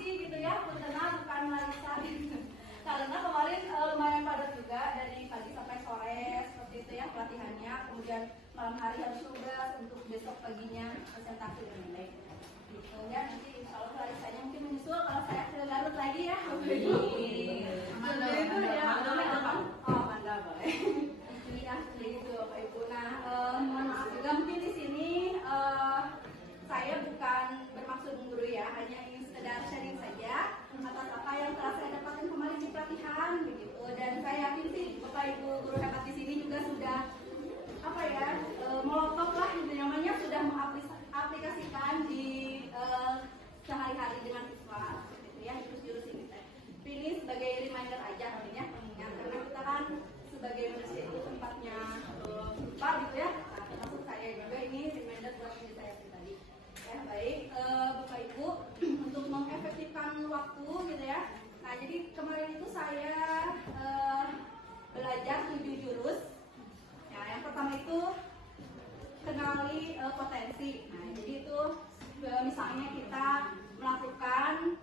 konfirmasi gitu ya, puntenna bukan Marisa gitu. Karena kemarin lumayan padat juga dari pagi sampai sore seperti itu ya pelatihannya. Kemudian malam hari harus tugas untuk besok paginya presentasi dengan baik. Gitu ya, nanti insya Allah Marisanya mungkin menyusul kalau saya ke Garut lagi ya. Mandal ya. Oh mandal boleh. Iya seperti itu Bapak Ibu. Nah mohon maaf juga mungkin di sini saya bukan bermaksud menggurui ya, hanya ingin sekedar sharing saja atas apa yang telah saya dapatkan kemarin di pelatihan begitu. Dan saya yakin sih Bapak Ibu guru hebat di sini juga sudah apa ya molotov lah gitu namanya, sudah mengaplikasikan di sehari-hari dengan siswa gitu ya, jurus-jurus ini. Ini sebagai reminder aja artinya pengingat, karena kita kan sebagai manusia itu tempatnya lupa gitu ya. Nah, termasuk saya juga ini reminder buat diri saya pribadi. Ya baik Bapak Ibu untuk mengefektifkan waktu gitu ya. Nah jadi kemarin itu saya belajar 7 jurus. Ya yang pertama itu kenali potensi. Nah jadi itu misalnya kita melakukan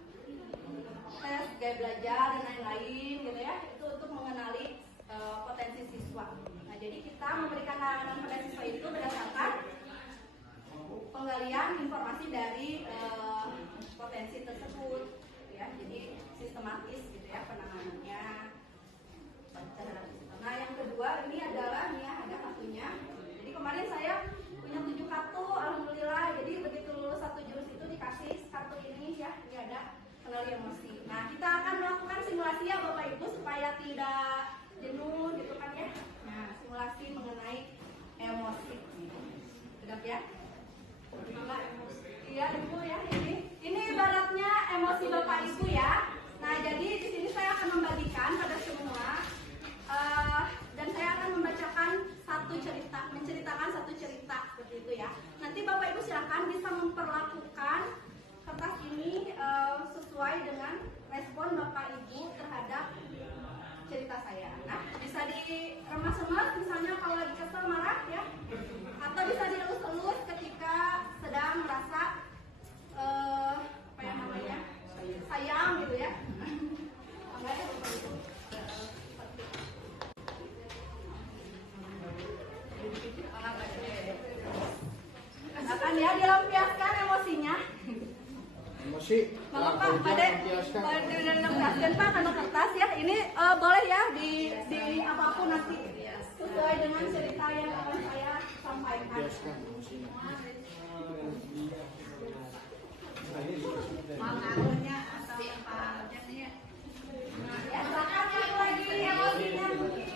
tes gaya belajar dan lain-lain gitu ya, itu untuk mengenali potensi siswa. Nah jadi kita memberikan layanan pada siswa itu berdasarkan penggalian informasi dari potensi tersebut ya, jadi sistematis gitu ya penanganannya. Nah yang kedua ini adalah nih ya, ada kartunya. Jadi kemarin saya punya 7 kartu, alhamdulillah. Jadi begitu lulus 1 jurus itu dikasih kartu ini ya, ini ada kenali emosi. Nah kita akan melakukan simulasi ya Bapak Ibu supaya tidak jenuh gitu kan ya. Nah simulasi mengenai emosi sedap ya. Iya Ibu ya, ini ibaratnya emosi Bapak Ibu ya. Nah jadi di sini saya akan membagikan pada semua dan saya akan membacakan menceritakan satu cerita seperti itu ya. Nanti Bapak Ibu silakan bisa memperlakukan kertas ini sesuai dengan respon Bapak Ibu terhadap cerita saya. Nah bisa diremas-remas misalnya kalau lagi kesel marah ya, atau bisa dielus-elus ketika sedang merasa apa yang namanya sayang gitu ya. Enggak ya Bapak Ibu. Akan ya dilampiaskan emosinya. Emosi. Kalau Pak pada dilampiaskan Pak karena kertas ya. Ini boleh ya di apapun nanti sesuai dengan cerita yang akan saya sampaikan. Mengaturnya atau apa ya. Ya silakan yang lagi emosinya mungkin.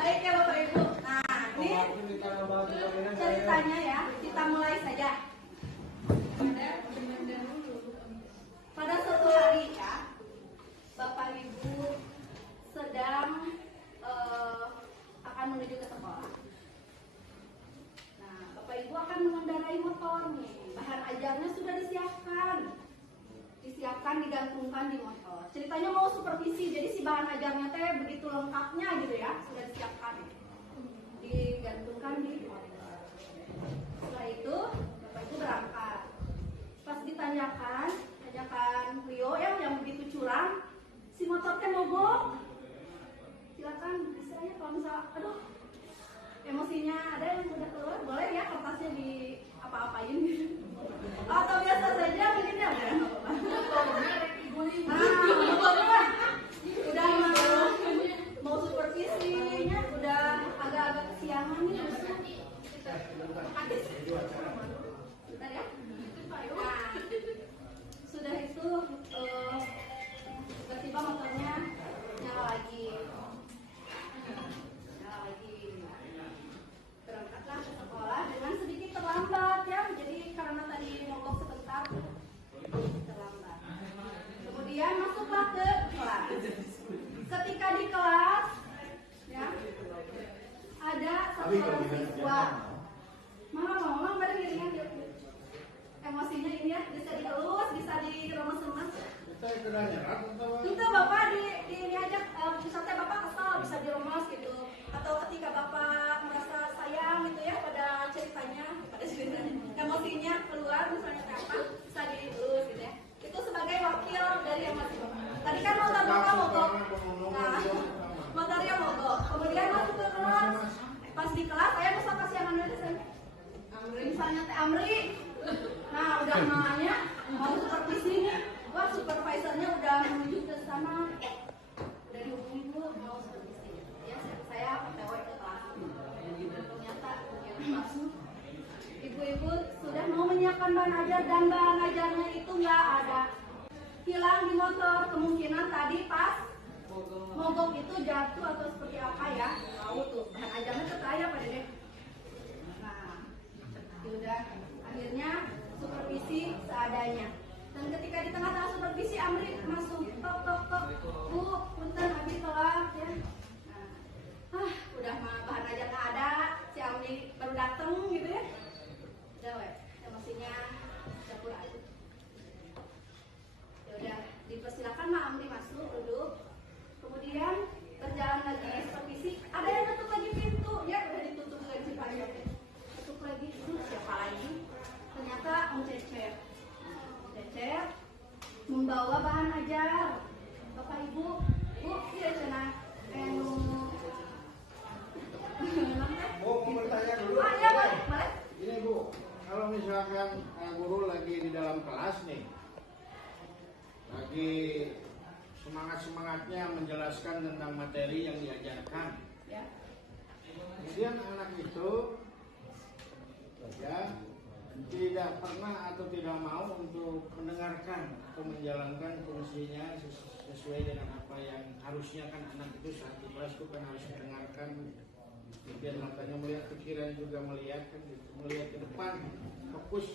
Baik ya Bapak Ibu. Nah ini ceritanya ya, kita mulai saja. Pada suatu hari ya, Bapak Ibu sedang akan menuju ke sekolah. Nah Bapak Ibu akan mengendarai motor nih, bahan ajarnya sudah disiapkan digantungkan di motor. Ceritanya mau supervisi, jadi si bahan ajarnya teh begitu lengkapnya gitu ya, sudah disiapkan digantungkan di motor. Setelah itu Bapak Ibu berangkat. Pas ditanyakan Rio yang begitu curang, si motor teh mogok. Silakan istilahnya kalau misal aduh emosinya ada yang udah keluar, boleh ya kertasnya di apa-apain gitu. Atau biasa saja mungkin ya udah mau supervisinya udah agak-agak kesiangan nih. Teh Amri. Nah, udah namanya mau supervisi nih. Wah, supervisornya udah menuju ke sana. Udah dihubungi Bu, mau supervisi. Ya, saya PTW ke kelas. Ternyata masuk. Ibu-ibu sudah mau menyiapkan bahan ajar dan bahan ajarnya itu nggak ada. Hilang di motor, kemungkinan tadi pas mogok itu jatuh atau seperti apa ya? Tahu tuh, bahan ajarnya tuh kayak Pak Dede. Nah, udah akhirnya supervisi seadanya. Dan ketika di tengah-tengah supervisi Amri masuk tok Bu, punten Abi telat ya. Nah, udah mah bahan ajarnya ada, si Amri baru dateng gitu ya. Udah weh, emosinya campur aduk. Ya udah, dipersilakan Mak Amri masuk duduk. Kemudian berjalan lagi supervisi, ada yang tutup lagi pintu, ya udah ditutup lagi si Pak Dede. Tutup lagi, itu siapa lagi? Ternyata Om Cecep. Cecep membawa bahan ajar. Bapak Ibu, Bu, iya cenah. Bu, mau bertanya dulu. Ah, iya, boleh. Ini Bu, kalau misalkan guru lagi di dalam kelas nih, lagi semangat-semangatnya menjelaskan tentang materi yang diajarkan. Ya. Kemudian anak itu ya tidak pernah atau tidak mau untuk mendengarkan atau menjalankan fungsinya sesuai dengan apa yang harusnya kan anak itu saat di kelas itu kan harus mendengarkan, kemudian matanya melihat, pikiran juga melihat kan gitu, melihat ke depan, fokus.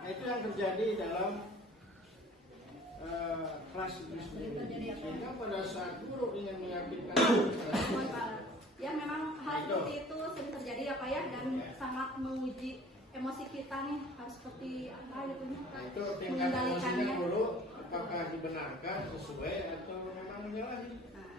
Nah itu yang terjadi dalam kelas itu sendiri. Sehingga pada saat guru ingin meyakinkan Ya memang hal seperti itu sering terjadi ya Pak ya, dan sangat menguji emosi kita nih, harus seperti apa gitu. Nah itu tingkat emosinya dulu apakah dibenarkan sesuai atau memang menyalahi. Nah,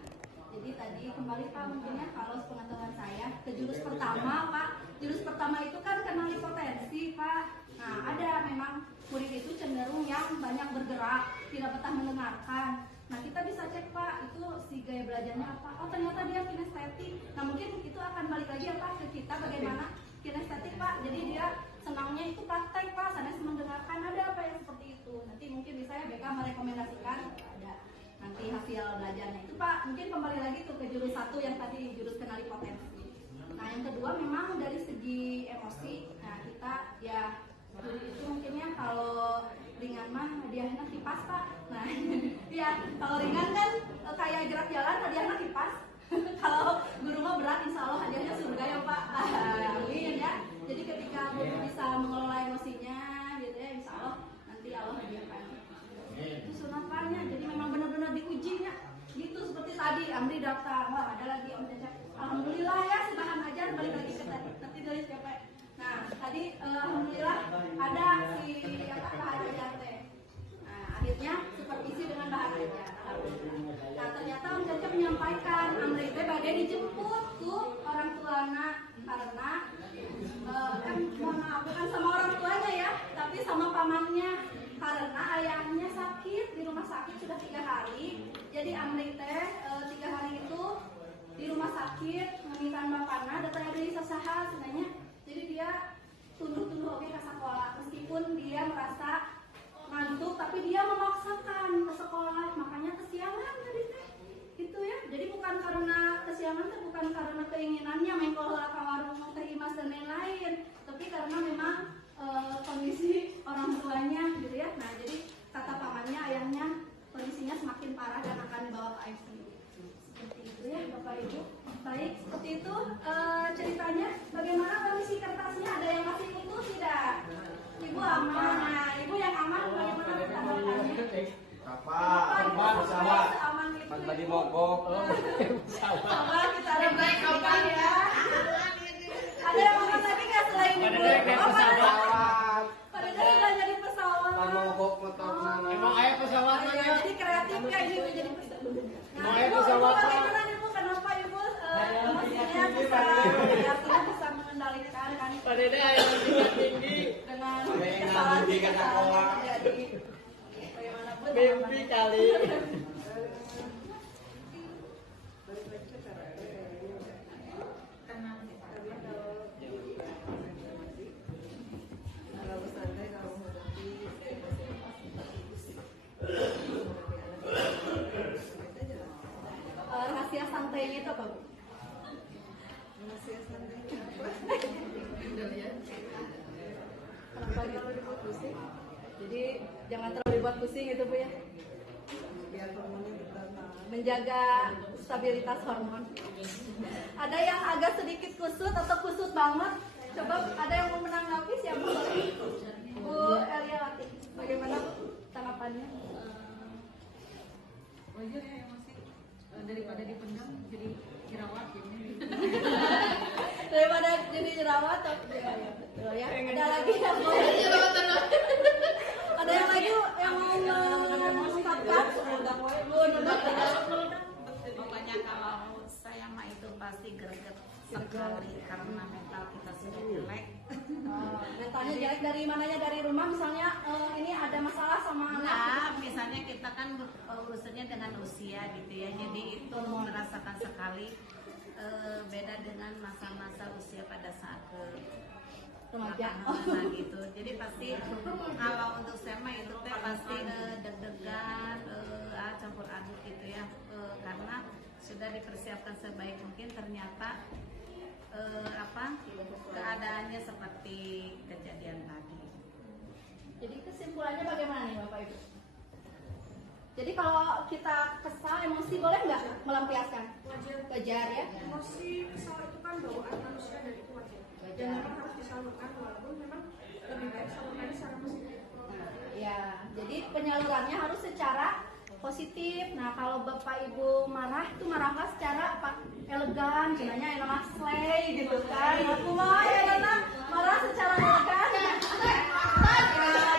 jadi tadi kembali Pak, mungkinnya kalau sepengetahuan saya ke jurus pertama Pak, jurus pertama itu kan kenali potensi Pak. Nah ada memang murid itu cenderung yang banyak bergerak, tidak betah mendengarkan. Nah kita bisa cek Pak, itu si gaya belajarnya apa? Oh ternyata dia kinestetik. Nah mungkin itu akan balik lagi ya Pak ke kita bagaimana kinestetik Pak. Jadi dia senangnya itu praktek Pak, sana mendengarkan, ada apa yang seperti itu. Nanti mungkin bisa ya BK merekomendasikan ada nanti hasil belajarnya itu Pak. Mungkin kembali lagi tuh ke jurus satu yang tadi, jurus kenali potensi. Nah yang kedua memang dari segi emosi. Nah kita ya itu mungkinnya kalau ringan mah hadiahnya kipas Pak. Nah ya kalau ringan kan kayak gerak jalan hadiahnya kipas. Kalau guru mah berat insya Allah hadiahnya surga ya Pak. Amin ya. Jadi ketika guru bisa mengelola emosinya gitu ya, insya Allah nanti Allah hadiahkan. Itu sunatannya. Jadi memang benar-benar diujinya. Gitu seperti tadi Amri daftar, wah ada lagi Om Cecep. Alhamdulillah ya si bahan ajar balik lagi ke nanti dari siapa ya. Nah, tadi alhamdulillah ada si bahan ajar teh. Nah, akhirnya supervisi dengan bahan ajar. Nah, ternyata Om Cecep menyampaikan Amri teh bagai dijemput tuh orang tuanya karena mohon maaf bukan sama orang tuanya ya, tapi sama pamannya karena ayahnya sakit di rumah sakit sudah 3 hari. Jadi Amri teh 3 hari itu di rumah sakit meminta bapakna datang dari sasaha sebenarnya. Jadi dia tunduk-tunduk ke sekolah meskipun dia merasa ngantuk, tapi dia memaksakan ke sekolah, makanya kesiangan tadi teh. Gitu ya. Jadi bukan karena kesiangan teh, bukan karena keinginannya main keluar ke warung teh Imas dan lain-lain, tapi karena memang kondisi orang tuanya gitu ya. Nah, jadi kata pamannya, ayahnya kondisinya semakin parah dan akan dibawa ke ICU. Seperti itu ya Bapak Ibu. Baik, seperti itu ceritanya. Bagaimana kondisi kertasnya? Ada yang masih utuh tidak? Ibu aman. Nah, Ibu yang aman bagaimana tanggapannya? Apa? Pesawat. Aman itu. Pas lagi mogok. Pesawat kita ada baik aman ya. Ada yang aman lagi nggak selain Ibu? Pesawat. Pada udah jadi pesawat. Pas mogok motor mana? Emang ayah pesawat Ya, ya? jadi kreatif kayak gitu jadi pesawat. Mau ayah pesawat, Pak? Bagaimana Ibu? Kenapa Ibu emosinya bisa mengendalikan kan? Pak Dede ayah tingkat tinggi. Dengan Yang kesalahan ngabudi ke sekolah. terjadi. Bagaimana Bu? Mimpi kali. Jadi jangan terlalu dibuat pusing gitu Bu ya. Biar hormonnya bertambah. Menjaga stabilitas hormon. Ada yang agak sedikit kusut atau kusut banget? Coba ada yang mau menanggapi siapa? Bu Eliawati, bagaimana Bu tanggapannya? Wajar ya emosi daripada dipendam jadi jerawat ini. Daripada jadi jerawat betul ya. Ada lagi yang mau ada yang lagi yang mau mengungkapkan? Bu Nunuk. Pokoknya kalau saya mah itu pasti greget sekali karena mental kita sudah jelek. Mentalnya jelek dari mananya, dari rumah misalnya ini ada masalah sama anak. Nah, misalnya kita kan urusannya dengan usia gitu ya, jadi itu merasakan sekali beda dengan masa-masa usia pada saat ke Remaja. nah gitu. Jadi pasti kalau untuk saya mah itu teh pasti deg-degan, campur aduk gitu ya, karena sudah dipersiapkan sebaik mungkin ternyata keadaannya seperti kejadian tadi. Jadi kesimpulannya bagaimana nih Bapak Ibu? Jadi kalau kita kesal, emosi boleh nggak melampiaskan? Wajar ya. Emosi kesal itu kan bawaan manusia dan itu wajar. Dan memang harus disalurkan walaupun memang lebih baik salurkannya secara positif. Ya, jadi penyalurannya harus secara positif. Nah, kalau Bapak Ibu marah itu marahlah secara apa? Elegan, cenanya enak slay gitu kan. Aku mah enak marah secara elegan. Ya,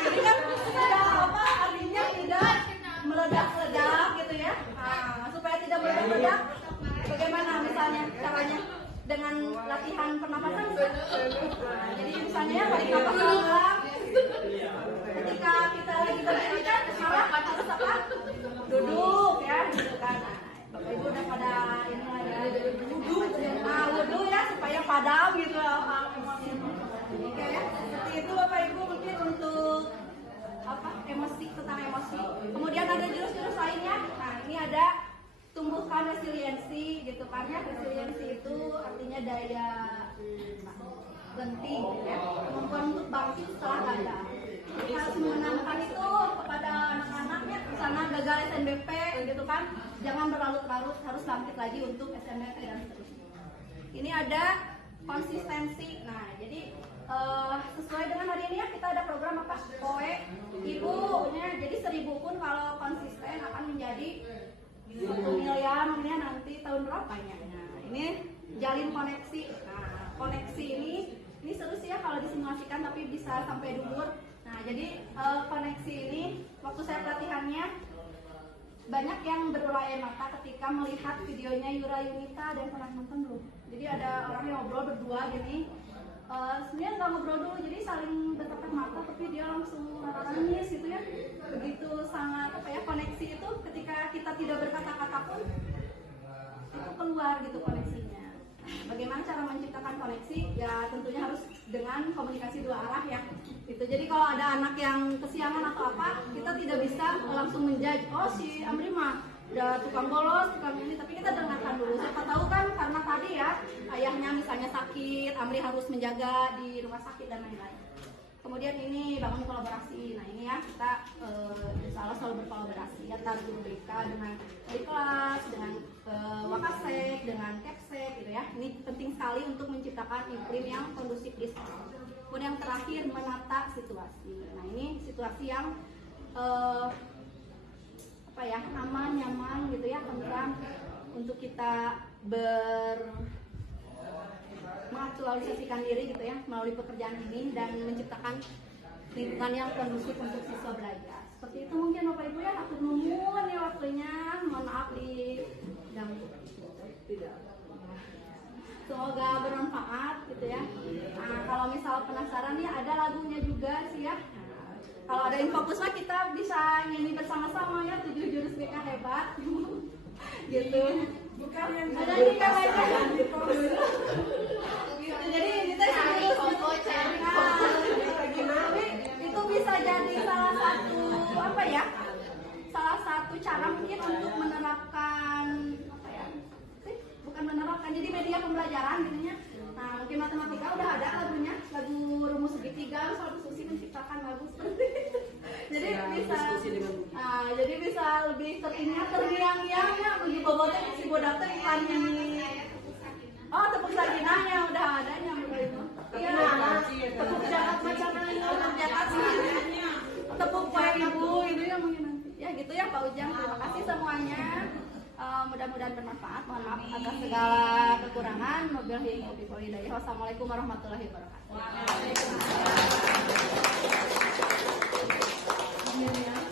jadi kan tidak apa artinya tidak meledak-ledak gitu ya. Nah, supaya tidak meledak-ledak, bagaimana misalnya caranya? Dengan latihan pernapasan bisa. Nah, jadi misalnya balik napas dalam. Ketika kita lagi berdiri kan malah harus apa? Duduk ya, gitu kan. Nah, Bapak Ibu udah pada ini lagi wudhu ya supaya padam gitu emosi. Oke ya, seperti itu Bapak Ibu mungkin untuk apa emosi, tentang emosi. Kemudian ada jurus-jurus lainnya. Nah, ini ada tumbuhkan resiliensi gitu kan ya. Resiliensi itu artinya daya lenting ya, kemampuan untuk bangkit setelah gagal. Jadi harus menanamkan itu kepada anak-anaknya, misalnya gagal SNBP gitu kan, jangan berlarut-larut, harus bangkit lagi untuk SNBP dan seterusnya. Ini ada konsistensi. Nah, jadi sesuai dengan hari ini ya kita ada program apa? POE Ibu ya. Jadi 1000 pun kalau konsisten akan menjadi 1 miliar ya nanti tahun berapa ya? Nah, ini jalin koneksi. Nah, koneksi ini seru sih ya kalau disimulasikan tapi bisa sampai dulur. Nah, jadi koneksi ini waktu saya pelatihannya banyak yang berurai air mata ketika melihat videonya Yura Yunita. Dan pernah nonton belum? Jadi ada orang yang ngobrol berdua gini. Sebenarnya nggak ngobrol dulu, jadi saling bertatap mata, tapi dia langsung nangis gitu ya. Begitu sangat apa ya, koneksi itu ketika kita tidak berkata-kata pun itu keluar gitu koneksinya. Bagaimana cara menciptakan koneksi? Ya tentunya harus dengan komunikasi dua arah ya. Gitu. Jadi kalau ada anak yang kesiangan atau apa, kita tidak bisa langsung menjudge. Oh si Amri mah udah tukang bolos, tukang ini, tapi kita dengarkan dulu. Siapa tahu kan karena tadi ya ayahnya misalnya sakit, Amri harus menjaga di rumah sakit dan lain-lain. Kemudian ini bangun kolaborasi. Nah ini ya kita insya Allah selalu berkolaborasi antara guru BK dengan di kelas, dengan Wakasek, dengan Kepsek gitu ya. Ini penting sekali untuk menciptakan iklim yang kondusif di sekolah. Kemudian yang terakhir menata situasi. Nah ini situasi yang apa ya, aman, nyaman gitu ya, tentram untuk kita mengaktualisasikan diri gitu ya melalui pekerjaan ini dan menciptakan lingkungan yang kondusif untuk siswa belajar. Seperti itu mungkin Bapak Ibu ya, aku nuhun ya waktunya, mohon maaf di ganggu. Semoga bermanfaat gitu ya. Nah, kalau misal penasaran ya ada lagunya juga sih ya. Kalau ada infocus mah kita bisa nyanyi bersama-sama ya, 7 jurus BK hebat. Gitu. Bukan yang Ada nih kan aja. Gitu. Jadi kita jurus itu bisa jadi salah satu apa ya? Salah satu cara mungkin untuk menerapkan apa ya? Bukan menerapkan, jadi media pembelajaran gitunya. Nah, mungkin matematika udah ada lagunya, lagu rumus segitiga, misalnya Susi menciptakan lagu seperti itu. sampingnya terngiang-ngiangnya begitu bobotnya si bodak teh ikannya nih. Oh, tepung sakinahnya udah adanya udah itu. Iya. Tepung jakat macam ini, tepung jakat sih. Tepung kue ibu itu yang mungkin nanti. Ya gitu ya Pak Ujang. Terima kasih semuanya. Mudah-mudahan bermanfaat. Mohon maaf atas segala kekurangan. Wabillahi taufiq wal hidayah. Wassalamualaikum warahmatullahi wabarakatuh. Waalaikumsalam.